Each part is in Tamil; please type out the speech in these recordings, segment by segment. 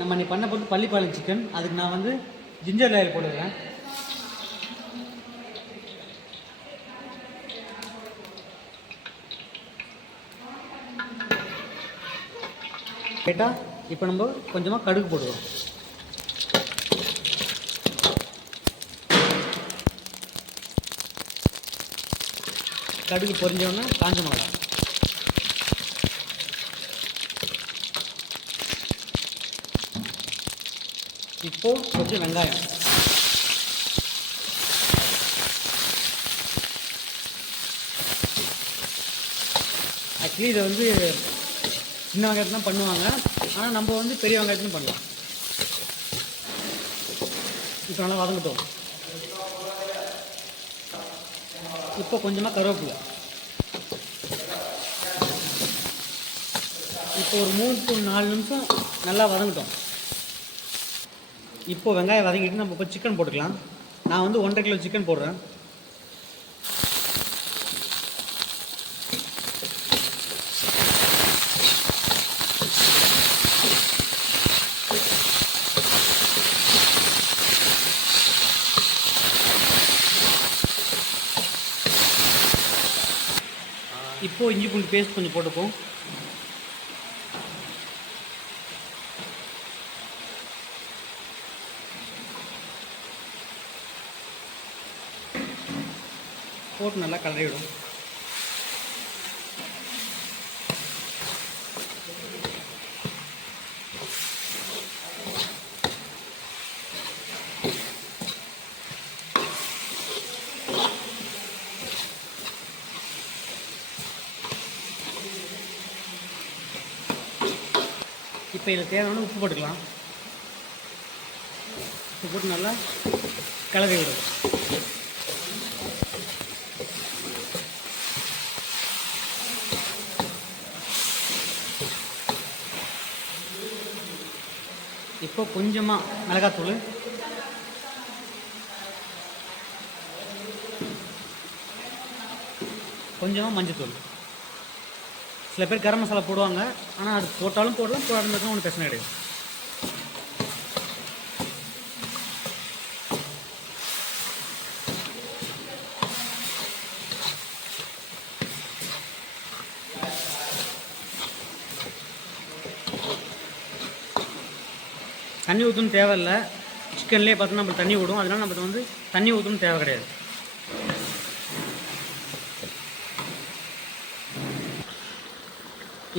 நம்ம நீ பண்ண போட்டு பள்ளிப்பாளையம் சிக்கன். அதுக்கு நான் வந்து ஜிஞ்சர் ஆயில் போட்டுக்கிறேன். கேட்டால் இப்போ நம்ம கொஞ்சமாக கடுகு போட்டுக்கிறோம். கடுகு பொரிஞ்சோடனே காஞ்ச மிளகா, இப்போது கொஞ்சம் வெங்காயம், ஆக்சுவலி இதை வந்து சின்ன வெங்காயத்தில் தான் பண்ணுவாங்க, ஆனால் நம்ம வந்து பெரிய வெங்காயத்துலையும் பண்ணலாம். இப்போ நல்லா வதங்கட்டும். இப்போ கொஞ்சமாக கருவேப்பிலை, இப்போ ஒரு 3 to 4 நிமிஷம் நல்லா வதங்கட்டும். இப்போது வெங்காயம் வதங்கிட்டு நம்ம இப்போ சிக்கன் போட்டுக்கலாம். நான் வந்து 1.5 கிலோ சிக்கன் போடுறேன். இப்போது இஞ்சி பூண்டு பேஸ்ட் கொஞ்சம் போட்டுப்போம். போட்டு நல்லா கலரிவிடும். இப்போ இதில் தேவையான உப்பு போட்டுக்கலாம். உப்பு போட்டு நல்லா கலரி விடும். இப்போ கொஞ்சமாக மிளகாத்தூள், கொஞ்சமாக மஞ்சத்தூள். சில பேர் கரம் மசாலா போடுவாங்க, ஆனால் அது போட்டாலும் போடலாம், போடாமல் ஒன்றும் பிரச்சனை கிடையாது. தண்ணி ஊற்றணும் தேவையில்லை. சிக்கன்லேயே பார்த்தோன்னா நம்ம தண்ணி விடும், அதனால் நம்ம வந்து தண்ணி ஊற்றணும் தேவை கிடையாது.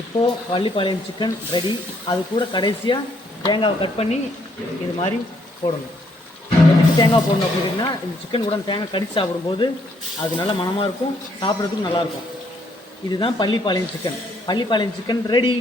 இப்போது பள்ளிப்பாளையம் சிக்கன் ரெடி. அது கூட கடைசியாக தேங்காவை கட் பண்ணி இது மாதிரி போடணும். எதுக்கு தேங்காய் போடணும் அப்படின்னா, இந்த சிக்கன் கூட தேங்காய் கடிச்சு சாப்பிடும்போது அது நல்ல மணமாக இருக்கும், சாப்பிட்றதுக்கும் நல்லாயிருக்கும். இதுதான் Pallipalayam chicken. Pallipalayam chicken ready.